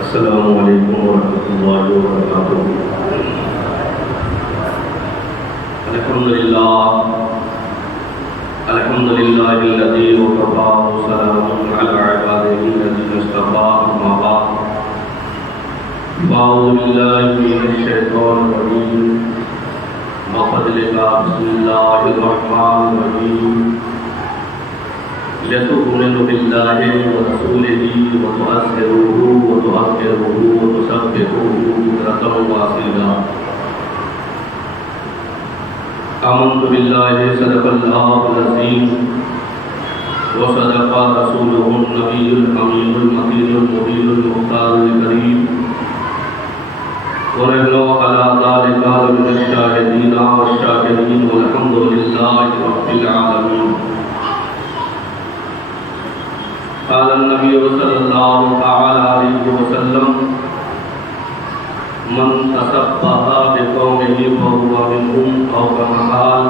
السلام علیکم ورحمۃ اللہ وبرکاتہ۔ الحمدللہ الذی وکفی وسلام علی عبادہ الذین اصطفی، اما بعد فاعوذ باللہ من الشیطان الرجیم، بفضلک بسم اللہ الرحمن الرحیم، لتؤمنوا باللہ ورسولہ وتعزروہ وتوقروہ وتسبحوہ بکرۃ واصیلا۔ آمنت باللہ صدق اللہ العظیم وصدق رسولہ النبی الامین المتین المبین المختار الکریم، ونحن علی ذلک من الشاہدین والشاکرین والحمد للہ رب العالمین۔ قال النبی صلی اللہ تعالی علیہ وسلم: من تشبہ بقومہ فہو منہم، او کما قال۔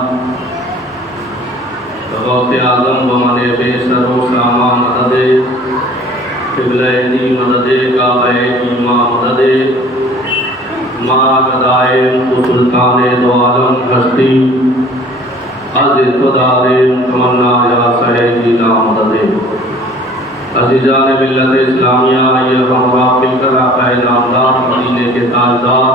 غوث اعظم ومن بے سر و سامان مدد، قبلینی مدد، کعبہ ایما مدد، ما گدائم تو سلطان دو عالم ہستی، از اقتداریم تمنا یا سہیدی لا مدد۔ عزیزان ملت اسلامیہ، یہ ہمراہ مل کر آقا نامدار مدینے کے تاجدار،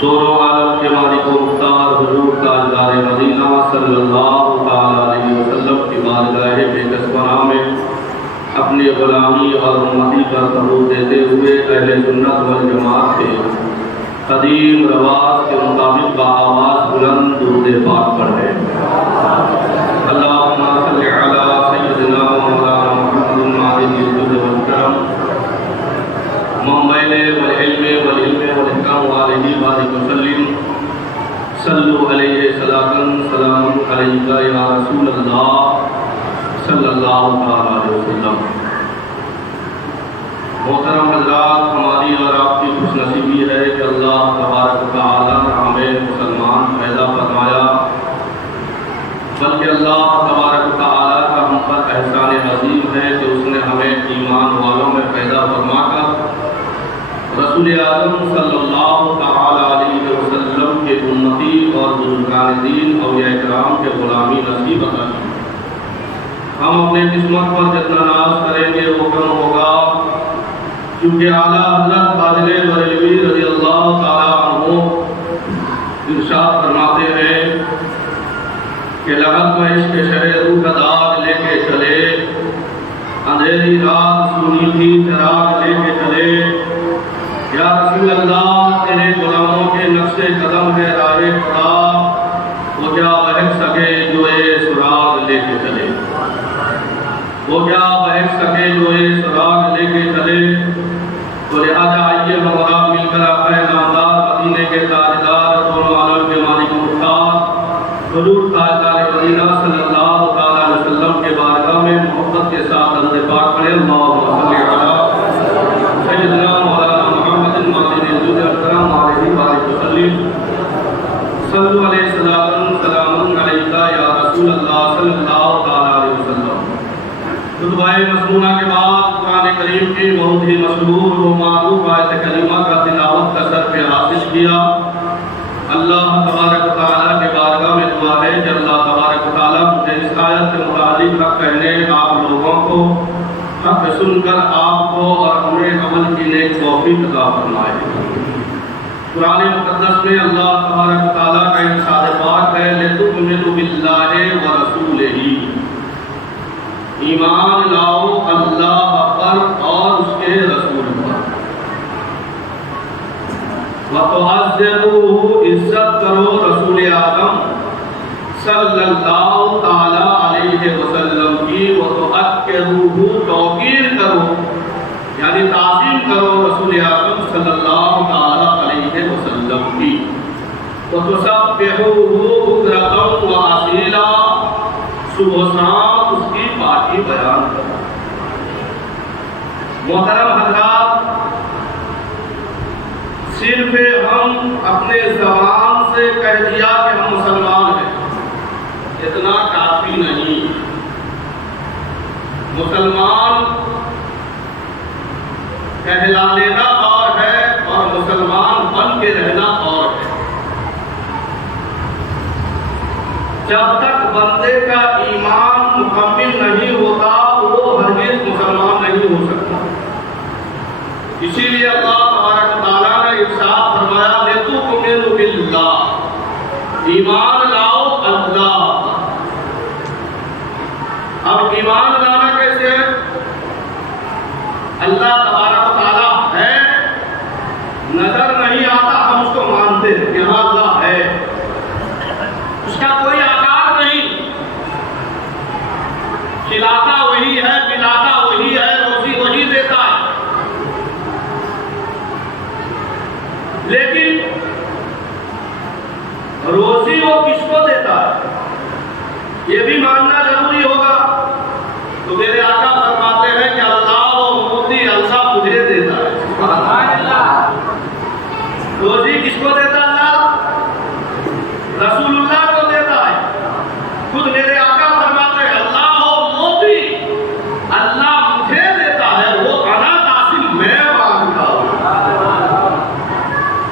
دونوں عالم کے مالک و مختار حضور تاجدار مدینہ صلی اللہ تعالی علیہ وسلم کی بارگاہ بےکس پناہ میں اپنی غلامی اور امتی کا ثبوت دیتے ہوئے اہل سنت والجماعت کے قدیم رواج کے مطابق بآواز بلند درود پاک پڑھیں۔ اللہم صلی علی سیدنا مولانا محمد معدن الجود والکرم، منبع والعلم والحکم والہ بارک وسلم، صلو علیہ صلاۃ سلام علیکہ یا رسول اللہ صلی اللہ تعالی علیہ وسلم۔ محترم حضرات، ہماری اور آپ کی خوش نصیبی ہے کہ اللہ تبارک و تعالی نے ہمیں مسلمان پیدا فرمایا، بلکہ اللہ تبارک و تعالی کا ہم پر احسان عظیم ہے کہ اس نے ہمیں ایمان والوں میں پیدا فرما کر رسول اعظم صلی اللہ تعالی علیہ وسلم کے امتی اور بزرگان دین اولیاء کرام کے غلامی نصیب عطا کی۔ ہم اپنے قسمت پر جتنا ناز کریں گے وہ کم ہوگا، کیونکہ اعلیٰ حضرت فاضل بریلوی رضی اللہ تعالی عنہ ارشاد فرماتے ہیں کہ لغت و عشق شرع روح کا داغ لے کے چلے، اندھیری رات سونی تھی چراغ لے کے چلے، یا رسول اللہ تیرے غلاموں کے نقش قدم ہے راہ خدا، وہ کیا بہک سکے جو اے سراغ لے کے چلے، وہ کیا بہک سکے جو اے سراغ لے کے چلے۔ تو لہذا آئیے ہمارا مل کر آقا نامدار مدینے کے تاجدار، دونوں عالم کے مالک مختار حضور تاجدار مدینہ صلی اللہ تعالی علیہ وسلم کے بارگاہ میں محبت کے ساتھ درود پاک پڑھیں۔ اللہم صلی علی سیدنا مولانا محمد معدن الجود والکرم علیہ بارک وسلم، صلو علیہ سلام علیکہ یا رسول اللہ صلی اللہ تعالی علیہ وسلم۔ خطبہ مسنونہ کے بعد قرآن کریم کی بہت ہی مشہور و معروف آیت کریمہ کا تلاوت کا سر پہ حاصل کیا۔ اللہ تبارک و تعالیٰ کے بارگاہ میں دعا ہے کہ اللہ تبارک و تعالیٰ مجھے اس آیت کے متعلق حق کہنے آپ لوگوں کو، حق سن کر آپ کو اور ہمیں عمل کی نیک توفیق عطا فرمائے۔ قرآن مقدس میں اللہ تبارک و تعالیٰ کا ارشاد پاک ہے: لِتُؤْمِنُوا بِاللَّهِ وَرَسُولِهِ، ایمان لاؤ اللہ پر اور اس کے رسول پر، وَتُعَزِّرُوهُ، عزت کرو رسول اعظم صلی اللہ تعالی علیہ وسلم کی، وَتُعَزِّرُوهُ، توقیر کرو یعنی تعظیم کرو رسول اعظم صلی اللہ تعالی علیہ وسلم کی، وَتُسَبِّحُوهُ بُكْرَةً وَأَصِيلًا، صبح و شام اس کی پاکی بیان کرو۔ محترم حضرات، صرف ہم اپنے زبان سے کہہ دیا کہ ہم مسلمان ہیں، اتنا کافی نہیں۔ مسلمان کہلا لینا اور ہے اور مسلمان بن کے رہنا اور ہے۔ جب تک بندے کا ایمان مکمل نہیں ہوتا وہ ہرگز مسلمان نہیں ہو سکتا۔ اسی لیے اللہ تبارک و تعالیٰ نے ارشاد فرمایا لِتُؤْمِنُوا بِاللَّهِ، ایمان لاؤ اللہ۔ اب ایمان لانا کیسے ہے؟ اللہ تبارک و تعالیٰ ہے، نظر نہیں آتا، ہم اس کو مانتے ہیں کہ ہاں اللہ ہے، اس کا کوئی آکار نہیں، کھلاتا وہی ہے، پلاتا وہی ہے، روزی وہی دیتا ہے، لیکن روزی وہ کس کو دیتا ہے یہ بھی ماننا ضروری ہوگا۔ تو میرے آقا فرماتے ہیں کہ اللہ و موتی اللہ مجھے دیتا ہے۔ روزی کس کو دیتا اللہ؟ رسول اللہ کو دیتا ہے۔ خود میرے آقا فرماتے ہیں اللہ و موتی اللہ مجھے دیتا ہے، وہ انا قاسم میں مانگتا ہوں۔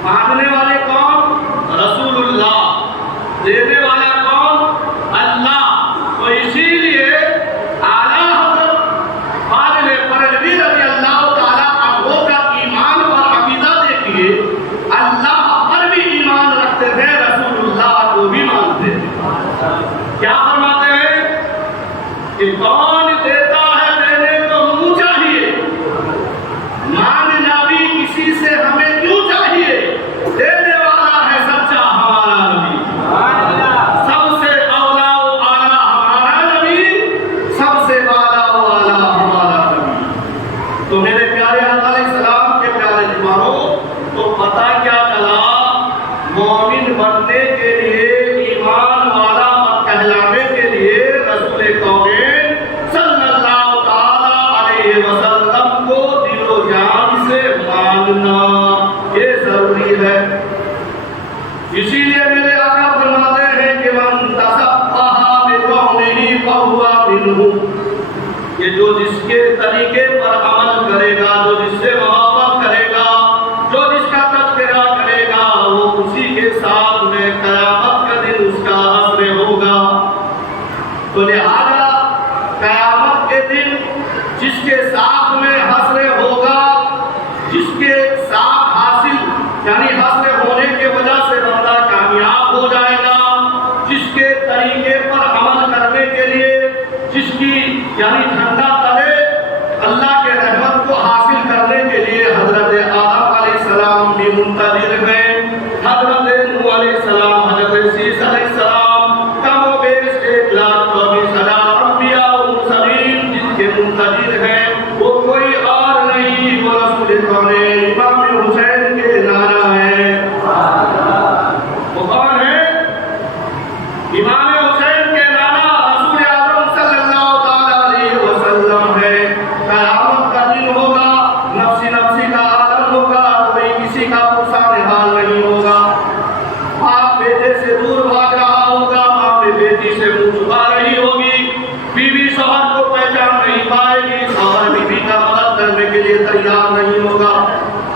مانگنے والے کون؟ رسول اللہ۔ دینے والا کون؟ اللہ۔ تو اسی لیے اعلیٰ حضرت فاضل بریلوی رضی اللہ تعالیٰ عنہ کا ایمان اور عقیدہ دیکھیے، اللہ پر بھی ایمان رکھتے تھے، رسول اللہ کو بھی مانتے تھے۔ کیا فرماتے ہیں کہ کون دیتا ہے دینے کو منہ چاہیے، مانگنا بھی کسی سے ہمیں کیوں چاہیے، دینے والا ہے سچا ہمارا نبی، سب سے اولا و اعلیٰ ہمارا نبی، سب سے بالا و اعلیٰ ہمارا نبی۔ تو میرے پیارے آقا علیہ السلام کے پیارے دیواروں، تو پتہ کیا چلا؟ مومن بننے کے لیے، ایمان والا کہلانے کے لیے رسول کونین صلی اللہ تعالیٰ علیہ وسلم کو دل و جان سے ماننا یہ ضروری ہے۔ اسی لیے میرے آقا فرماتے ہیں کہ من تشبہ بقومہ فہو منہم، کہ جو جس کے طریقے پر عمل کرے گا، جو جس سے محبت کرے گا، جو جس کا تذکرہ کرے گا، وہ اسی کے ساتھ میں قیامت کا دن اس کا حشر ہوگا۔ تو لہذا قیامت کے دن جس کے ساتھ میں حشر ہوگا، جس کے ساتھ حاصل یعنی حشر ہونے کے وجہ سے بندہ کامیاب ہو جائے گا، جس کے طریقے پر عمل کرنے کے لیے، جس کی یعنی جھنڈا تلے اللہ کے رحمت کو حاصل کرنے کے لیے حضرت آدم علیہ السلام بھی منتظر ہیں، حضرت نوح علیہ السلام، حضرت سیس علیہ السلام، کم و بیش 1,24,000 انبیاء و مرسلین جن کے منتظر ہیں، وہ کوئی اور نہیں، وہ رسول کونین امام حسین کے نعرہ ہے۔ وہ کون ہے؟ امام حسین کے نعرہ رسول اعظم صلی اللہ تعالیٰ علیہ وسلم ہے۔ قیامت کا دن ہوگا، نفسی نفسی کا عالم ہوگا، کوئی کسی کا پرسان حال نہیں ہوگا، باپ بیٹے سے دور بھاگ رہا ہوگا، ماں بیٹی سے منہ چھپا رہی ہوگی، بیوی شوہر کو پہچان نہیں پائے گی، شوہر بیوی کا مدد کرنے کے لیے تیار نہیں ہوگا،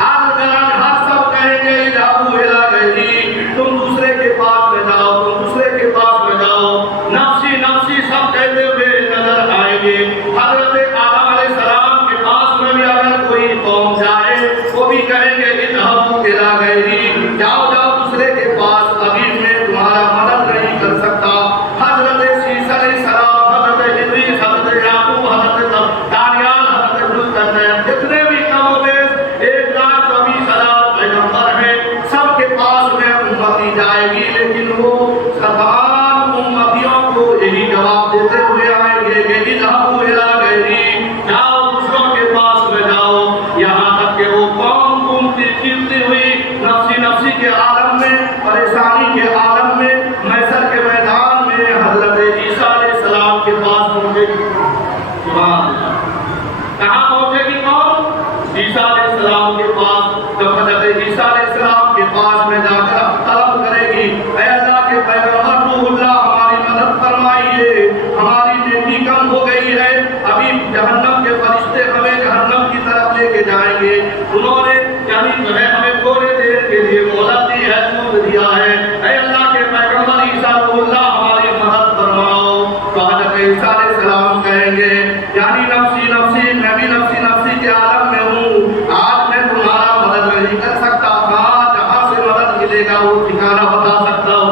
ہر سب کہیں گے جاؤ ہلا گئی، تم دوسرے کے پاس میں جاؤ، تم دوسرے کے پاس میں جاؤ، نفسی نفسی سب کہتے ہوئے نظر آئیں گے۔ حضرت آدم علیہ السلام کے پاس میں بھی اگر کوئی قوم جائے وہ بھی کہیں گے اذهبوا الى غیری، جاؤ جاؤ دوسرے کے پاس، ابھی میں تمہارا مدد نہیں کر سکتا۔ حضرت عیسی علیہ السلام، حضرت ادریس، حضرت یعقوب، حضرت دانیال، حضرت ذوالقرنین، جتنے بھی کم و بیش 1,24,000 پیغمبر ہیں، سب کے پاس میں امتی جائے گی، لیکن وہ تمام امتیوں کو یہی جواب دیتے ہوئے آئیں گے کہ اذهبوا الى غیری، جاؤ دوسروں کے پاس میں جاؤ، یہاں تک کہ وہ قوم گھومتی ہوئی نفسی نفسی کے عالم میں، پریشانی کے عالم میں، محشر کے میدان میں حضرت عیسیٰ علیہ السلام کے پاس پہنچے گی۔ سبحان اللہ۔ کہاں پہنچے گی کون؟ عیسیٰ علیہ السلام کے پاس۔ جب حضرت عیسیٰ علیہ السلام کے پاس میں جا کر طلب کرے گی، اے اللہ کے پیغمبر روح اللہ ہماری مدد فرمائیے، ہماری نیکی کم ہو گئی ہے، ابھی جہنم کے فرشتے ہمیں جہنم کی طرف لے کے جائیں گے، انہوں نے یعنی جو ہے ہمیں تھوڑے دیر کے لیے مہلت دی ہے، چھوٹ دیا ہے۔ اے اللہ کے پیغمبر عیسیٰ اللہ ہماری مدد فرماؤ۔ تو حضرت عیسیٰ علیہ السلام کہیں گے یعنی نفسی نفسی، میں بھی نفسی نفسی کے عالم میں ہوں، آج میں تمہارا مدد نہیں کر سکتا تھا، جہاں سے مدد ملے گا وہ ٹھکانہ بتا سکتا ہوں۔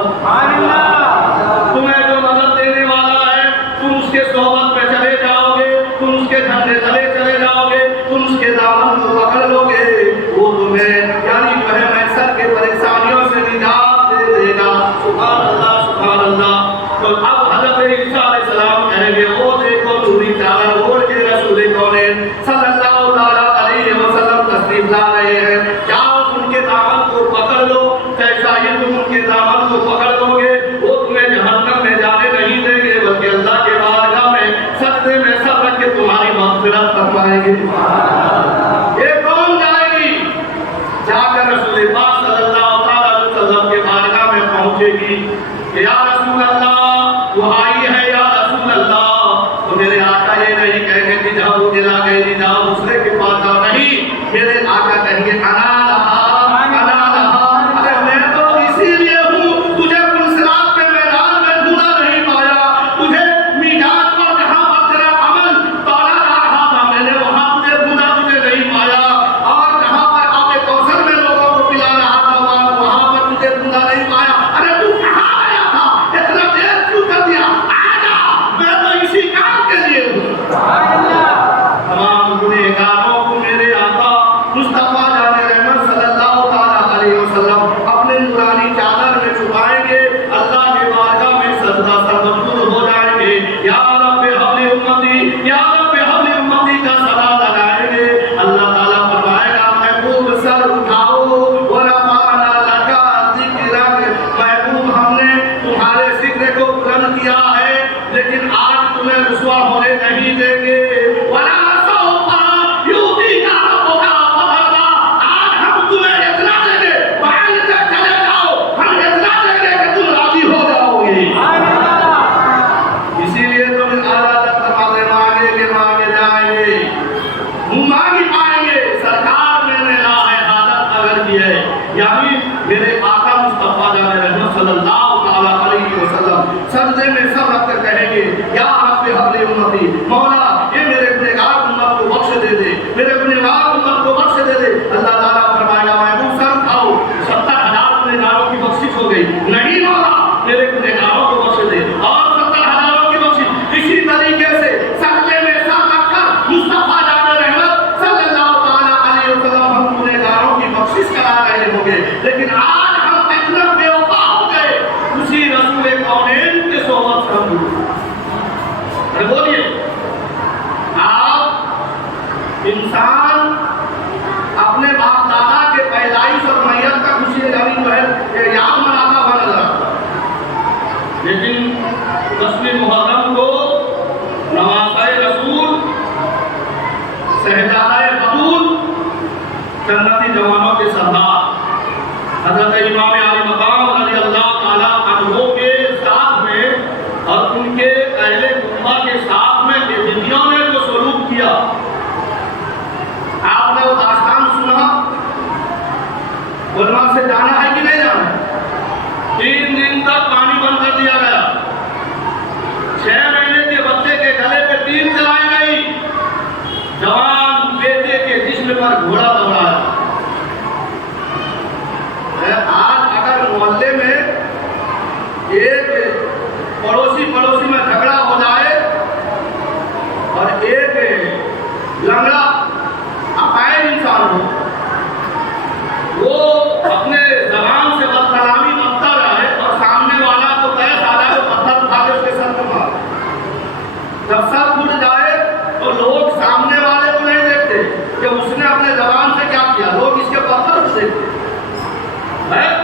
تمہیں جو مدد دینے والا ہے تم اس کے صحبت میں چلے جاؤ گے، تم اس کے جھنڈے تلے چلے جاؤ گے، تم اس کے دامن کو پکڑ لو گے، وہ تمہیں یعنی جو ہے محشر کے پریشانیوں سے نجات دے دے گا۔ سبحان اللہ سبحان اللہ۔ تو اب حضرت عیسیٰ علیہ السلام کہیں گے وہ دیکھو نوری چادر اوڑھ کے رسول کونین صلی اللہ تعالیٰ علیہ وسلم تشریف لا رہے ہیں، جاؤ ان کے دامن کو پکڑ لو، کیسا ہی تم ان کے دامن کو پکڑ لو گے وہ تمہیں جہنم میں جانے نہیں دیں گے، بلکہ اللہ کے بارگاہ میں سجدے میں سر رکھ کے تمہاری مغفرت فرمائیں گے۔ یہ کون جائے گی؟ جا کر رسول پاک صلی اللہ تعالیٰ علیہ وسلم کے بارگاہ میں پہنچے گی کہ یا رسول اللہ وہ آئی ہے، یا رسول اللہ۔ تو میرے آقا یہ نہیں کہیں گے کہ جہاں وہ جلا گئے جی جاؤ دوسرے کے پاس جاؤ، نہیں، میرے آقا کہیں گے انا لہا انا لہا۔ ارے میں تو اسی لیے ہوں، تجھے پلسرات کے میدان میں ڈھونڈا نہیں پایا، تجھے میدان پر جہاں پر تیرا عمل تولا جا رہا تھا میں نے وہاں تجھے ڈھونڈا، تجھے نہیں پایا، اور جہاں پر آب کوثر میں لوگوں کو پلا رہا تھا وہاں پر تجھے ڈھونڈا نہیں پایا۔ ارے تو کہاں آیا تھا؟ اتنا دیر کیوں کر دیا؟ آجا، میں تو اسی کام کے لیے ہوں۔ تمام گنہگاروں کو میرے آقا مصطفیٰ جان رحمت صلی اللہ تعالیٰ علیہ وسلم اپنے نورانی چادر میں چھپائیں گے، اللہ کے بارگاہ میں سجدہ سربسر ہو جائیں گے، یا رب حبل امتی یا رب حبل امتی کا صدا لگائیں گے۔ اللہ تعالیٰ فرمائے گا محبوب سر اٹھاؤ، ورفعنا لک ذکرک، محبوب ہم نے تمہارے ذکر کو بلند کیا ہے لیکن آج تمہیں رسوا ہونے نہیں دیں گے۔ ولا سوف یؤتیک ربک فترضی، آج ہم تمہیں اتنا دیں گے بعد سے چلے جاؤ، ہم اتنا دیں گے کہ تم راضی ہو جاؤ گے۔ اسی لیے تم عادت فرماتے مانگے جائیں گے، مانگی پائیں گے۔ سرکار میں نے لا ہے عادت اگر کی ہے، یعنی میرے آقا مصطفیٰ جان رحمت صلی اللہ تعالیٰ علیہ وسلم سجدے میں سر رکھ کر کہیں گے یا رب حبل امتی، مولا یہ میرے گنہگار امت کو بخش دے دے، میرے گنہگار امت کو بخش دے دے۔ اللہ تعالیٰ فرمائے گا محبوب سر اٹھاؤ، 70,000 گنہگاروں کی بخشش ہو گئی، نہیں مولا میرے گنہگاروں کو بخش دے، اور 70,000 کی بخشش۔ اسی طریقے سے سجدے میں سر رکھ کر مصطفیٰ جان رحمت صلی اللہ تعالیٰ علیہ وسلم ہم گنہگاروں کی بخشش کرا رہے ہوں گے، لیکن آج ہم اتنا بے وفا ہو گئے اسی رسول کونین کے صحبت سے ہم دور۔ ارے بولیے، آپ انسان اپنے باپ دادا کے پیدائش اور میت کا خوشی یعنی جو ہے یاد مناتا ہوا نظر آتا ہے، لیکن 10ویں محرم کو نواسۂ رسول شہزادہ بطول جنتی جوانوں کے سردار حضرت امام علی مقام رضی اللہ تعالیٰ عنہ کے ساتھ میں اور ان کے اہل خطبہ کے ساتھ میں یزیدیوں نے جو سلوک کیا، آپ نے وہ داستان سنا، علماء سے جانا ہے کہ نہیں جانا ہے؟ 3 دن تک پانی بند کر دیا گیا، 6 مہینے کے بچے کے گلے پہ تیر چلائی گئی، جوان بیٹے کے جسم پر گھوڑا دوڑایا۔ آج اگر محلے میں ایک پڑوسی میں جھگڑا ہو جائے اور ایک لنگڑا اپائل انسان ہو، وہ اپنے زبان سے بد کلامی بکتا رہے اور سامنے والا کو تیس آ جائے تو پتھر اٹھا کے اس کے سر کو مار، جب سر پھٹ جائے تو لوگ سامنے والے کو نہیں دیکھتے کہ اس نے اپنے زبان سے کیا کیا، لوگ اس کے پتھر سے دیکھتے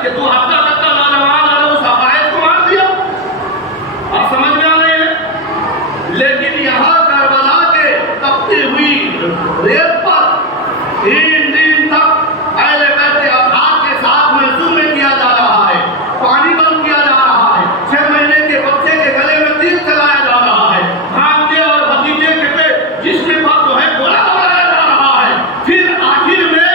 کہ تو ہفتہ تک کا نوجوان ہے اس حقائق کو مار دیا، اب سمجھ میں آ رہی ہے۔ لیکن یہاں کربلا کے تپتی ہوئی ریت پر 3 دن تک اہل بیت اطہار کے ساتھ میں ظلم کیا جا رہا ہے، پانی بند کیا جا رہا ہے، 6 مہینے کے بچے کے گلے میں تیر چلایا جا رہا ہے، بھانجے اور بھتیجے کے جسم پر جو ہے گولا دوڑایا جا رہا ہے، پھر آخر میں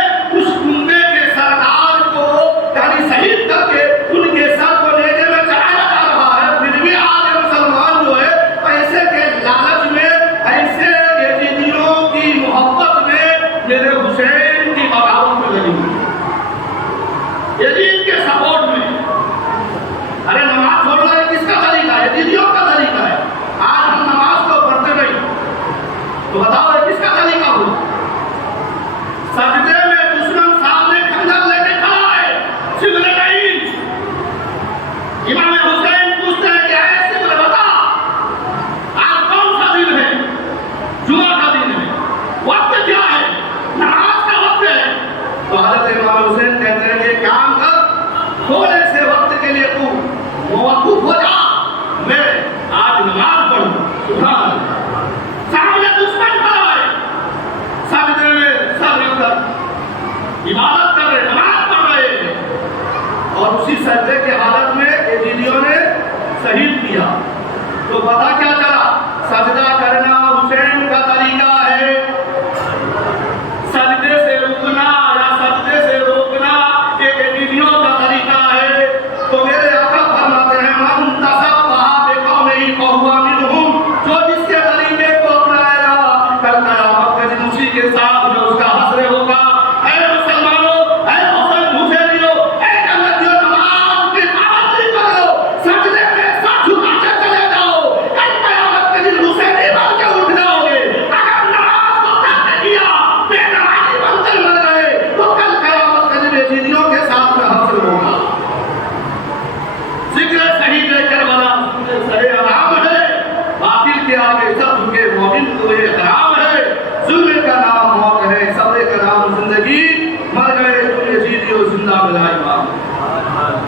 تو حضرت امام حسین کہتے ہیں کہ کام کر، تھوڑے سے وقت کے لیے تو موقوف ہو جا، میں آج نماز پڑھوں. سبحان اللہ. سامنے دشمن کھڑا ہے، سجدے میں سر رکھ کر عبادت کر رہے، نماز پڑھ رہے ہیں، اور اسی سجدے کے حالت میں ایجیدیوں نے شہید کیا. تو پتا کیا چلا؟ سجدہ کرنا حسین کا طریقہ ہے، سجدے سے رکنا یا سجدے سے روکنا ایک ایجیدیوں کا طریقہ ہے. تو میرے آقا فرماتے ہیں من تصفح بقومه فهو منهم، جو جس کے طریقے کو اپنائے گا کل قیامت کے دن اسی کے ساتھ میں اس کا حشر ہوگا. اے مسلمانوں، اے حسین حسینیوں، اے جنتیوں، نماز کی پابندی کرو، سجدے میں سر جھکاتے چلے جاؤ. کل قیامت کے دن حسینی بن کے اٹھ جاؤ گے. اگر نماز کو ترک کیا، بے نمازی بن کر مر گئے، تو کل قیامت کے دن یزیدیوں کے ساتھ میں حشر ہوگا. ذکر شہید کربلا سر حرام ہے، باطل کے آگے سب جھکے، مومن کو یہ حرام ہے. ظلم کا نام موت ہے، صبر کا نام زندگی. مر گئے تم یزیدیوں، زندہ ملا امام.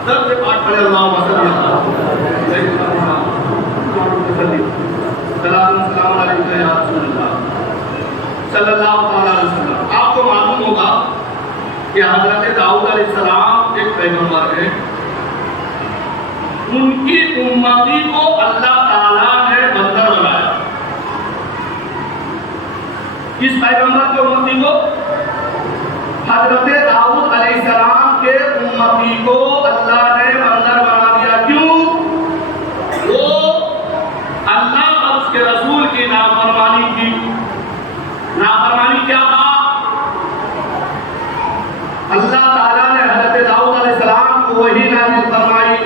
سب سے پاک پڑھے اللہم صلی سلام علیکہ یا رسول اللہ صلی اللہ تعالی علیہ وسلم. آپ کو معلوم ہوگا کہ حضرت داؤد علیہ السلام ایک پیغمبر ہے. ان کی امتی کو اللہ تعالیٰ نے بندر بنایا. کس پیغمبر کے امتی کو؟ حضرت داؤد علیہ السلام کے امتی کو اللہ نے بندر بنا دیا. کیوں؟ وہ اللہ اور اس کے رسول کی نافرمانی کی. نافرمانی کیا تھا؟ اللہ تعالیٰ نے حضرت داؤد علیہ السلام کو وحی نازل فرمائی،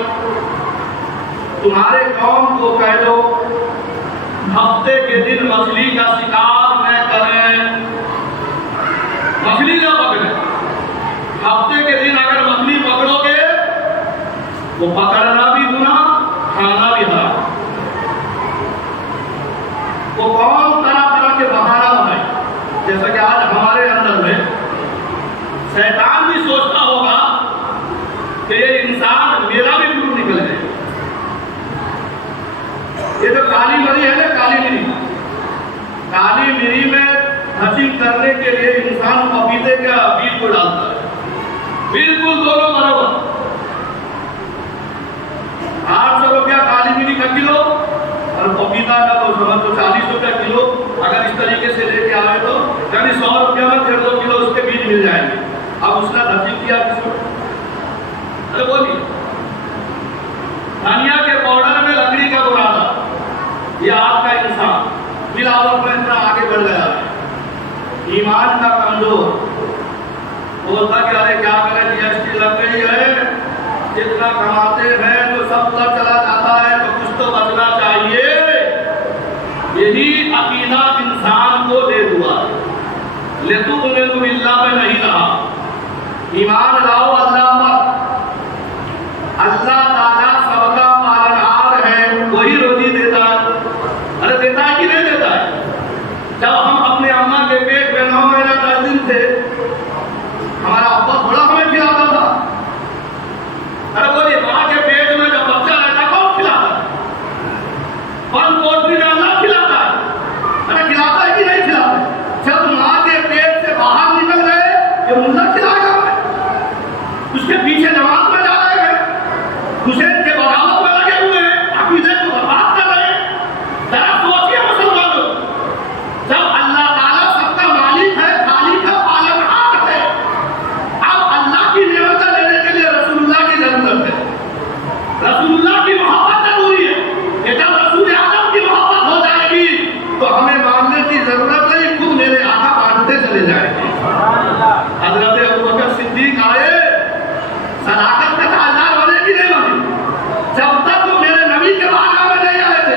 تمہارے قوم کو کہہ دو ہفتے کے دن مچھلی کا شکار نہ کریں، مچھلی نہ پکڑیں. ہفتے کے دن اگر مچھلی پکڑو گے وہ پکڑنا بھی گناہ، کھانا بھی حرام. وہ قوم طرح طرح کے بہانہ بنائے. جیسا کہ آج ہمارے اندر میں شیطان بھی سوچتا ہوگا کہ یہ انسان میرا بھی گرو نکل جائے. یہ جو کالی مری ہے نا، کالی مری میں حسین کرنے کے لیے انسان پپیتے کا بیج کو ڈالتا ہے. بالکل دونوں برابر. 800 روپیہ کالی مری کا کلو اور پپیتا کا تو سمجھ تو 40 روپیہ کلو. اگر اس طریقے سے لے کے آئے تو یعنی 100 روپیہ میں 1.5 کلو اس کے بیج مل جائیں گے. اب اس نے حسین کیا کس کو؟ ارے بولیے. دھنیا کے پاؤڈر میں لکڑی کا گنا تھا. یہ آپ کا انسان ملاوٹ میں اتنا آگے بڑھ گیا ہے، ایمان کا کمزور. بولتا کہ ارے کیا کریں، جی ایس ٹی لگ گئی ہے، جتنا کماتے ہیں تو سب ادھر چلا جاتا ہے، تو کچھ تو بچنا چاہیے. یہی عقیدہ انسان کو دے ہوا. لتؤمنوا باللہ میں نہیں رہا. ایمان لاؤ اللہ پر. اللہ تعالیٰ سب کا پالنہار ہے، وہی روزی دیتا ہے. ارے دیتا ہے کہ نہیں دیتا ہے؟ جب ہم اپنے اماں کے پیٹ میں 9 مہینہ 10 دن تھے، ہمارا ابا تھوڑا ہمیں کھلاتا تھا. ارے بولیے، ماں کے پیٹ میں جب بچہ رہتا کون کھلاتا ہے؟ پن پوٹری میں اللہ کھلاتا ہے. ارے کھلاتا ہے کہ نہیں کھلاتا ہے؟ جب ماں کے پیٹ سے باہر نکل گئے، یہ ملا کھلائے گا ہمیں. اس کے پیچھے جماعت میں جا رہے ہیں، حسین کے بغاوت میں لگے ہوئے ہیں، عقیدے کو برباد کر رہے ہیں. ذرا سوچیے مسلمانوں، جب اللہ تعالیٰ سب کا مالک ہے، خالق ہے، پالنہار ہے، اب اللہ کی نعمتیں لینے کے لیے رسول اللہ کی ضرورت ہے. رسول اللہ کی محبت ضروری ہے کہ جب رسول اعظم کی محبت ہو جائے گی تو ہمیں ماننے کی ضرورت نہیں، خود میرے آقا مانتے چلے جائیں گے. حضرت ابوبکر صدیق آئے، صداقت کا تاجدار بنے کہ نہیں بنے؟ جب تک وہ میرے نبی کے بارے میں نہیں آئے تھے،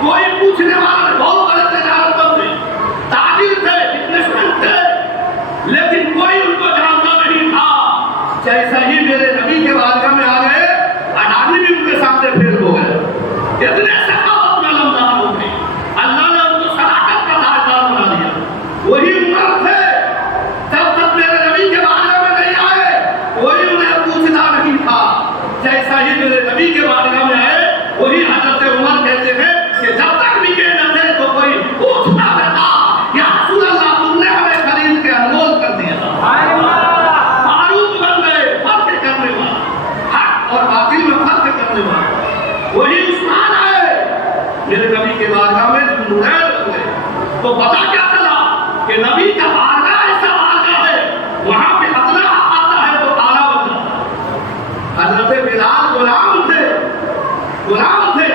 کوئی پوچھنے والا نہیں. بہت بڑے تجارت مند تھے، تاجر تھے، بزنسمین تھے، لیکن کوئی ان کو جانتا نہیں تھا. جیسا ہی میرے نبی کے بارگاہ میں آ گئے، اڈانی بھی ان کے سامنے پھیر ہو گئے. اتنے سخاوت میں لمزان ہو گئی. اللہ نے ان کو صداقت کا تاجدار بنا دیا. وہی عمر تھے جب تک میرے نبی کے بارگاہ میں نہیں نبی کے بارگاہ میں آئے وہی حضرت عمر کہتے ہیں کہ جب تک بکے نہ تھے تو کوئی پوچھتا نہ تھا یا رسول اللہ تم نے ہمیں خرید کے انمول کر دیا معروف بن گئے فرق کرنے والا حق اور باطل میں فرق کرنے والا وہی عثمان آئے میرے نبی کے بارگاہ میں نورین ہوئے تو پتا کیا چلا کہ نبی کا بارگاہ ایسا بارگاہ ہے وہاں پہ اتنا آتا ہے تو اعلیٰ بن جاتا ہے حضرت بلال غلام تھے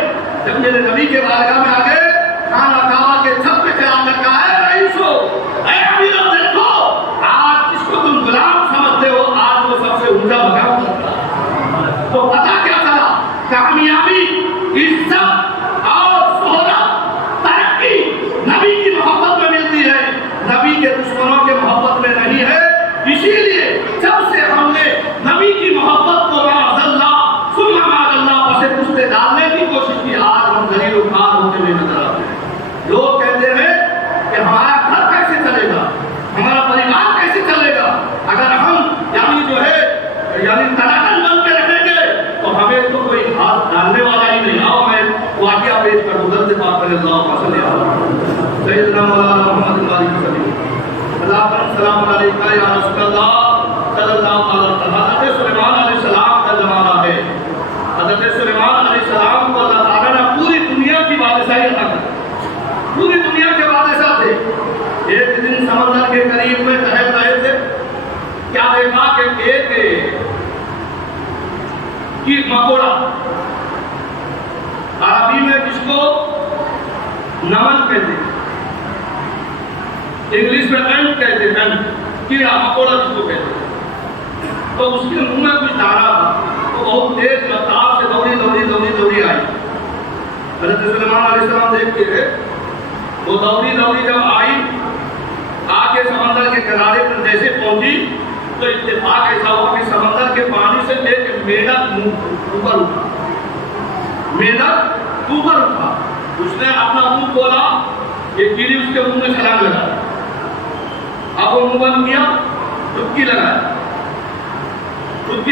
جب میرے نبی کے بارگاہ میں آگے خانہ کعبہ کے چھت پہ چلا کر کہا ہے رئیسو اے امیرو دیکھو آج جس کو تم غلام سمجھتے ہو آج وہ سب سے اونچا مقام کرتا ہے تو پتا کیا چلا کامیابی عزت اور شہرت ترقی نبی کی محبت میں ملتی ہے نبی کے دشمنوں کے محبت میں نہیں ہے اسی لیے جب سے ہم نے نبی کی محبت کو پسے ڈالنے کی کوشش کی آج ہم ذلیل و خوار ہوتے ہوئے نظر آتے ہیں لوگ کہتے ہیں کہ ہمارا گھر کیسے چلے گا ہمارا پریوار کیسے چلے گا اگر ہم تناٹن بن کے رکھیں گے تو ہمیں تو کوئی ہاتھ ڈالنے والا ہی نہیں آؤ میں واقعہ پیش کر حضرت پاک صلی اللہ علیہ وسلم سیدنا مولانا محمد اللہ السلام علیکم یا رسول اللہ صلی اللہ علیہ وسلم حضرت سلیمان علیہ السلام کا زمانہ ہے حضرت سلیمان علیہ السلام کو اللہ تعالیٰ نے پوری دنیا کی بادشاہی عطا کی پوری دنیا کے بادشاہ تھے ایک دن سمندر کے قریب میں ٹہل رہے تھے کیا دیکھا کہ ایک مکوڑا عربی میں جس کو نمن کہتے ہیں انگلش میں اینٹ کہتے ہیں کیڑا مکوڑا جس کو کہتے ہیں تو اس کے منہ میں کچھ دانا تھا تو بہت تیز رفتار سے دوڑی آئی حضرت سلیمان علیہ السلام دیکھتے تھے وہ دوڑی جب آئی آگے سمندر کے کنارے پر جیسے پہنچی تو اتفاق ایسا ہوا کہ سمندر کے پانی سے ایک میڈک اوپر اٹھا اس نے اپنا منہ کھولا ایک کیڑی اس کے منہ میں چھلانگ لگا اب وہ منہ بند کیا ڈبکی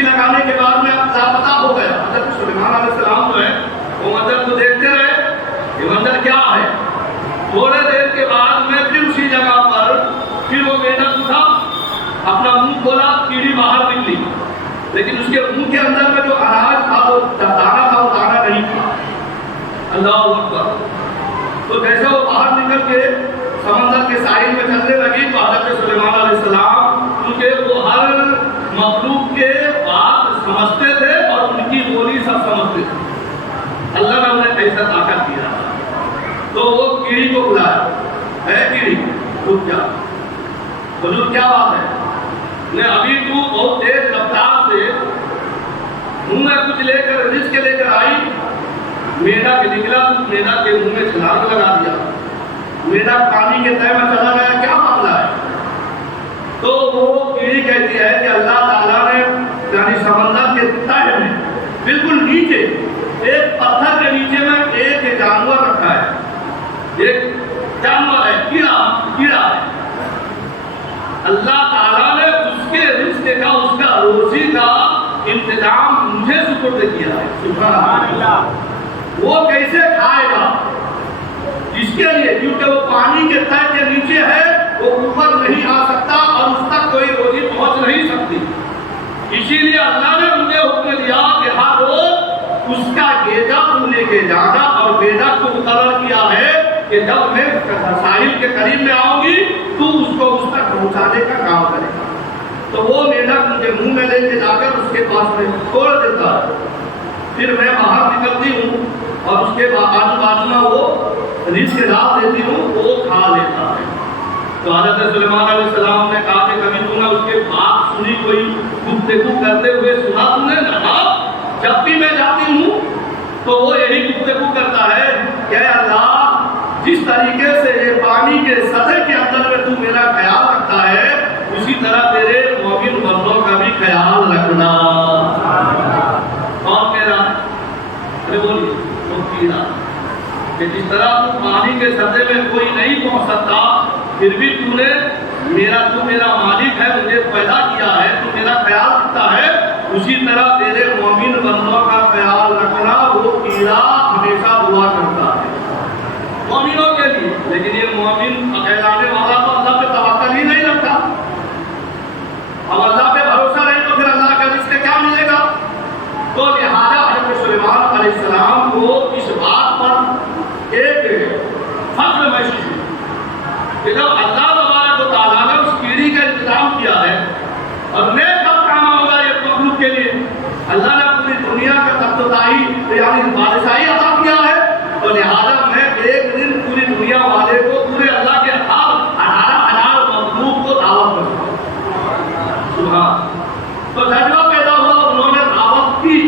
لگانے کے بعد میں اب لاپتہ ہو گیا حضرت سلیمان علیہ السلام جو ہے وہ منظر کو دیکھتے رہے یہ منظر کیا ہے تھوڑے دیر کے بعد میں پھر اسی جگہ پر پھر وہ میڈک اٹھا اپنا منہ کھولا کیڑی باہر نکلی لیکن اس کے منہ کے اندر میں جو اناج تھا وہ دانا تھا وہ دانا نہیں تھا اللہ اکبر تو جیسے وہ باہر نکل کے سمندر کے ساحل میں چلنے لگی تو حضرت سلیمان علیہ السلام کیونکہ وہ ہر مخلوق کے بات سمجھتے تھے اور ان کی بولی سب سمجھتے تھے اللہ نے انہیں ایسا طاقت دیا تو وہ کیڑی کو بلایا اے کیڑی رک جا حضور کیا بات ہے نے ابھی تو بہت تیز رفتار سے منہ میں کچھ لے کر رزق کے لے کر آئی میڈا کے نکلا تو میڈا کے منہ میں چھلانگ لگا دیا میڈا پانی کے تہہ میں چلا گیا کیا معاملہ ہے تو وہ کیڑی کہتی ہے کہ اللہ تعالیٰ نے یعنی سمندر کے تہہ میں بالکل نیچے ایک پتھر کے نیچے میں ایک جانور رکھا ہے ایک جانور ہے کیڑا ہے اللہ تعالیٰ نے اس کے رزق کا اس کا روزی کا انتظام مجھے سپرد کیا ہے سبحان اللہ وہ کیسے کھائے گا اس کے لیے کیونکہ وہ پانی کے تہہ کے نیچے ہے وہ اوپر نہیں آ سکتا اور اس تک کوئی روزی پہنچ نہیں سکتی اسی لیے اللہ نے مجھے حکم دیا کہ ہر روز اس کا گیجا تم لے کے جانا اور بیٹا کو مقرر کیا ہے کہ جب میں ساحل کے قریب میں آؤں گی تو اس کو اس تک پہنچانے کا کام کرے گا تو وہ میڈک مجھے منہ میں لے کے جا کر اس کے پاس میں چھوڑ دیتا ہے پھر میں باہر نکلتی ہوں اور اس کے آجو بازو میں وہ رزق ڈال دیتی ہوں وہ کھا لیتا ہے تو حضرت سلیمان علیہ السلام نے کہا کہ کبھی تم نے اس کے بات سنی کوئی گفتگو کرتے ہوئے سنا تم نے نہ جب بھی میں جاتی ہوں تو وہ یہی گفتگو کرتا ہے کہ اللہ جس طریقے سے یہ پانی کے سطح کے اندر میں تو میرا خیال رکھتا ہے اسی طرح تیرے مومن بندوں کا بھی خیال رکھنا اور میرا ارے بولیے وہ کیڑا کہ جس طرح تو پانی کے سطح میں کوئی نہیں پہنچ سکتا پھر بھی تو نے تو میرا مالک ہے مجھے پیدا کیا ہے تو میرا خیال رکھتا ہے اسی طرح تیرے مومن بندوں کا خیال رکھنا اب اللہ پہ بھروسہ نہیں تو پھر اللہ کا رزق کیا ملے گا؟ تو لہٰذا حضرت سلیمان علیہ السلام کو اس بات پر ایک فخر محسوس ہوا کہ جب اللہ تبارک و تعالیٰ نے اس کیڑی کا انتظام کیا ہے اور نیک کب کام ہوگا یہ مخلوق کے لیے، اللہ نے پوری دنیا کا تختائی یعنی بادشاہی عطا کیا ہے، تو لہٰذا میں ایک دن پوری دنیا والے کو پورے اللہ کے 18,000 مخلوق کو دعوت کروں گا۔ تو جذبہ پیدا ہوا، انہوں نے دعوت کی،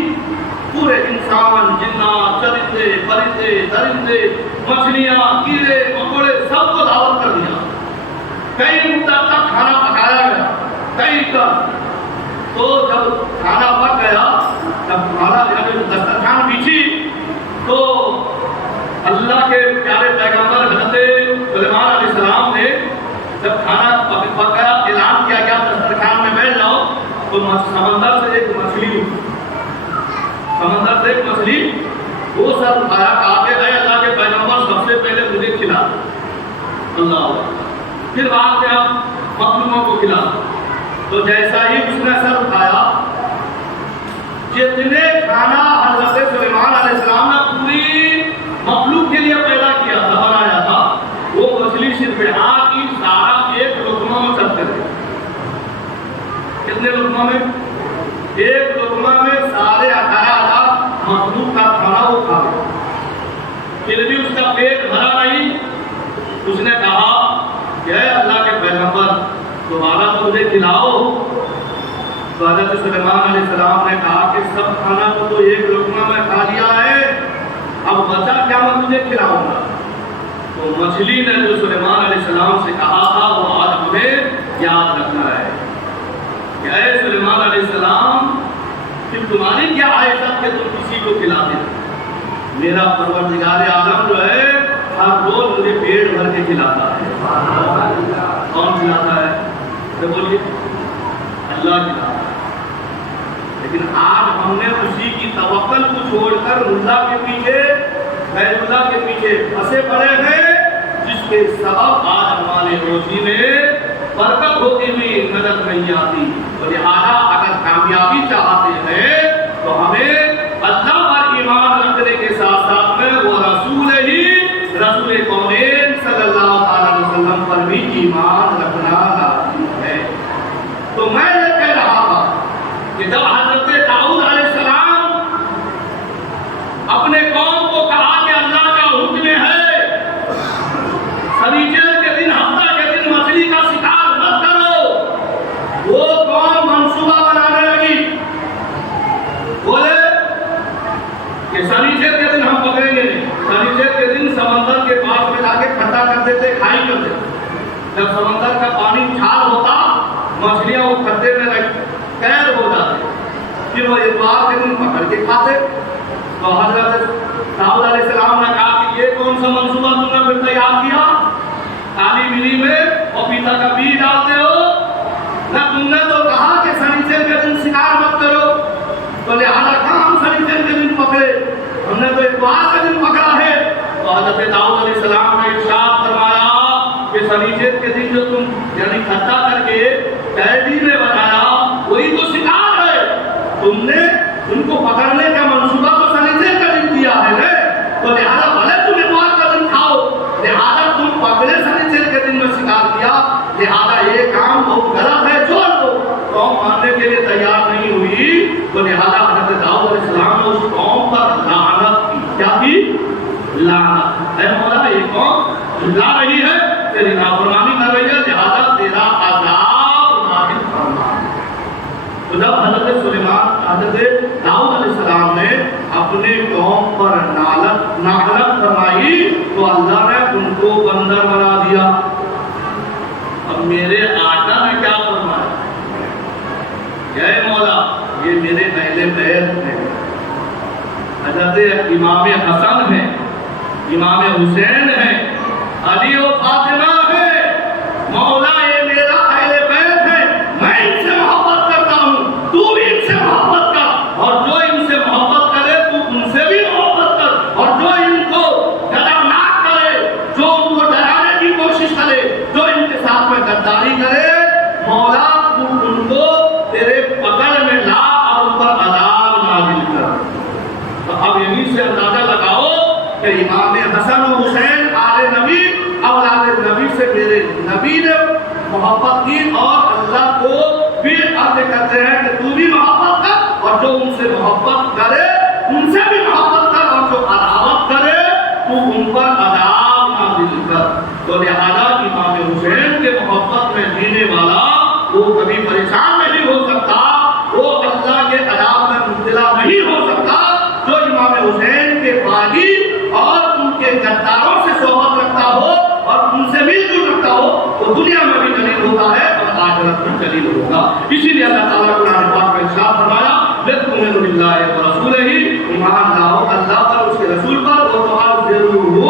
پورے انسان، جنات، چرندے، پرندے، درندے، مچھلیاں، کیڑے مکوڑے سب کو دعوت کر دیا۔ کئی مدت تک کھانا پکایا گیا، کئی کا تو جب کھانا پک گیا، جب کھانا دسترخوان بچھی تو اللہ کے پیارے پیغمبر حضرت سلیمان علیہ السلام نے جب کھانا پک گیا اعلان کیا گیا دسترخوان میں بیٹھ جاؤ، تو سمندر سے ایک مچھلی وہ سر اٹھایا، کہا کہ اے اللہ کے پیغمبر سب سے پہلے مجھے کھلا اللہ، پھر بعد میں ہم مخلوقوں کو کھلا۔ تو جیسا ہی اس نے سر اٹھایا، جتنے کھانا حضرت سلیمان علیہ السلام نے پوری مخلوق کے لیے پیدا کیا تھا، بنایا تھا، وہ مچھلی صرف یہاں کی سارا ایک لقمہ میں چلتے تھے۔ کتنے لقمہ میں؟ ایک لقمہ میں 18,500 مخلوق کا کھانا وہ کھا گیا، پھر بھی اس کا پیٹ بھرا نہیں۔ اس نے کہا کہ اے اللہ کے پیغمبر دوبارہ تو مجھے کھلاؤ۔ تو حضرت سلیمان علیہ السلام نے کہا کہ سب کھانا کو تو ایک لقمہ میں کھا لیا ہے، اب بچا کیا میں تجھے کھلاؤں گا؟ تو مچھلی نے جو سلیمان علیہ السلام سے کہا تھا وہ آج ہمیں یاد رکھنا ہے کہ اے سلیمان علیہ السلام، پھر تمہاری کیا حیثیت کہ تم کسی کو کھلا دیں؟ میرا پروردگار عالم جو ہے ہر روز مجھے پیٹ بھر کے کھلاتا ہے۔ کون کھلاتا ہے؟ تو بولیے اللہ کھلاتا ہے۔ لیکن آج ہم نے اسی کی توکل کو چھوڑ کر اللہ کے پیچھے، غیر اللہ کے پیچھے پھنسے پڑے ہیں، جس کے سبب آج ہمارے روزی میں برکت ہوتی ہوئی نظر نہیں آتی۔ اور لہٰذا اگر کامیابی چاہتے ہیں تو ہمیں اللہ پر ایمان رکھنے کے ساتھ ساتھ میں وہ رسول کونین صلی اللہ علیہ وسلم پر بھی ایمان رکھنا لازم ہے۔ تو میں یہ کہہ رہا تھا کہ جب حضرت داؤد علیہ السلام اپنے قوم کو کہا کہ اللہ کا حکم ہے سنیچر کے دن، ہفتہ کے دن مچھلی کا شکار مت کرو، وہ قوم منصوبہ بنانے لگی، بولے کہ سنیچر کے دن ہم پکڑیں گے نہیں۔ سنیچر کے دن سمندر کے پاس میں جا کے کھٹا کر دیتے، کھائی کرتے، جب سمندر کا پانی چھال ہوتا مچھلیاں وہ کھڈے میں قید ہو جاتے، پھر وہ اتوار کے دن پکڑ کے کھاتے۔ تو حضرت داؤد علیہ السلام نے کہا کہ یہ کون سا منصوبہ تم نے پھر تیار کیا؟ کالی ملی میں پپیتا کا بیج ڈالتے ہو نہ، تم نے تو کہا کہ سنیچر کے دن شکار مت کرو، تو لہٰذا کہاں ہم سنیچر کے دن پکڑے، ہم نے تو اتوار کے دن پکڑا ہے۔ تو حضرت داؤد علیہ السلام نے ارشاد فرمایا کہ سنیچر کے دن جو تم یعنی کھٹا کر کے قیدی میں بنایا وہی تو شکار ہے، تم نے ان کو پکڑنے کا منصوبہ تو سنیچر کا دن دیا ہے نا، تو لہٰذا بھلے تم اتوار کا دن کھاؤ، لہٰذا تم پکڑے سنیچر کے دن میں شکار کیا، لہٰذا یہ کام بہت غلط ہے، چھوڑ دو۔ قوم ماننے کے لیے تیار نہیں ہوئی، تو لہٰذا حضرت داؤد علیہ السلام نے اس قوم پر لعنت کی۔ کیا کی؟ لعنت۔ اے مولا یہ قوم لا رہی ہے، تیری نافرمانی کر رہی ہے، لہٰذا تیرا عذاب نازل فرما۔ تو جب حضرت داؤد علیہ السلام نے اپنی قوم پر لعنت فرمائی تو اللہ نے ان کو بندر بنا دیا۔ اب میرے آقا نے کیا فرمایا؟ اے مولا یہ میرے اہل بیت ہیں، حضرت امام حسن ہیں، امام حسین ہیں، علی و فاطمہ ہیں، مولا یہ میرا اہل بیت ہے، میں ان سے محبت کرتا ہوں، تو بھی ان سے محبت کر، اور جو ان سے محبت کرے تو ان سے بھی محبت کر، اور جو ان کو ڈرانا کرے، جو ان کو ڈرانے کی کوشش کرے، جو ان کے ساتھ میں غداری کرے، مولا تو ان کو ان سے بھی محبت کر، اور جو عداوت کرے تو ان پر عذاب نازل کر۔ تو لہذا امام حسین کے محبت میں جینے والا وہ کبھی پریشان نہیں ہو سکتا، وہ اللہ کے عذاب میں مبتلا نہیں ہو سکتا۔ جو امام حسین کے باغی اور ان کے غداروں سے صحبت رکھتا ہو اور ان سے مل جل رکھتا ہو، وہ دنیا میں بھی جلیل ہوتا ہے اور آخرت میں جلیل ہوگا۔ اسی لیے اللہ تعالیٰ قرآن پاک میں ارشاد فرمایا لِتُؤْمِنُوا بِاللَّهِ وَرَسُولِهِ، ایمان لاؤ اللہ پر اور اس کے رسول پر، وَتُعَزِّرُوهُ،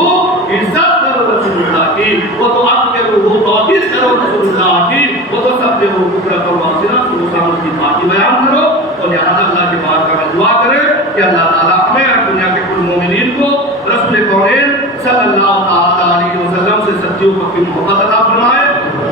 عزت کرو رسول اللہ کی، وَتُعَزِّرُوهُ، توقیر کرو رسول اللہ کی، وَتُسَبِّحُوهُ بُكْرَةً وَأَصِيلًا، صبح اس کی پاکی بیان کرو۔ اور لہذا اللہ کے بارگاہ میں دعا کرے کہ اللہ تعالیٰ ہمیں اور دنیا کے کل مومنین کو رسول کونین صلی اللہ تعالیٰ علیہ وسلم سے سچی و پکی محبت عطا فرمائے،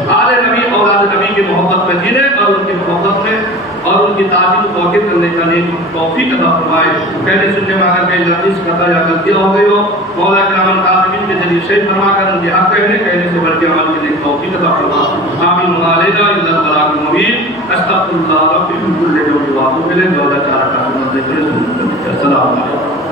آل نبی اولاد نبی کی محبت میں جینے اور ان کی محبت میں اور ان کی تعظیم و توقیر کرنے کا نیک توفیق عطا فرمائے۔ کہنے سننے میں اگر کہیں لفظ خطا یا غلطی ہو گئی ہو، مولا کرام القاسمین کے ذریعے شہید فرما کر ان کے حق کہنے سے بڑھ کے عمل کے نیک توفیق عطا فرما۔ آمین وعلینا الا البلاغ المبین۔ استغفر اللہ ربی من کل ذنب واتوب الیہ۔ السلام علیکم۔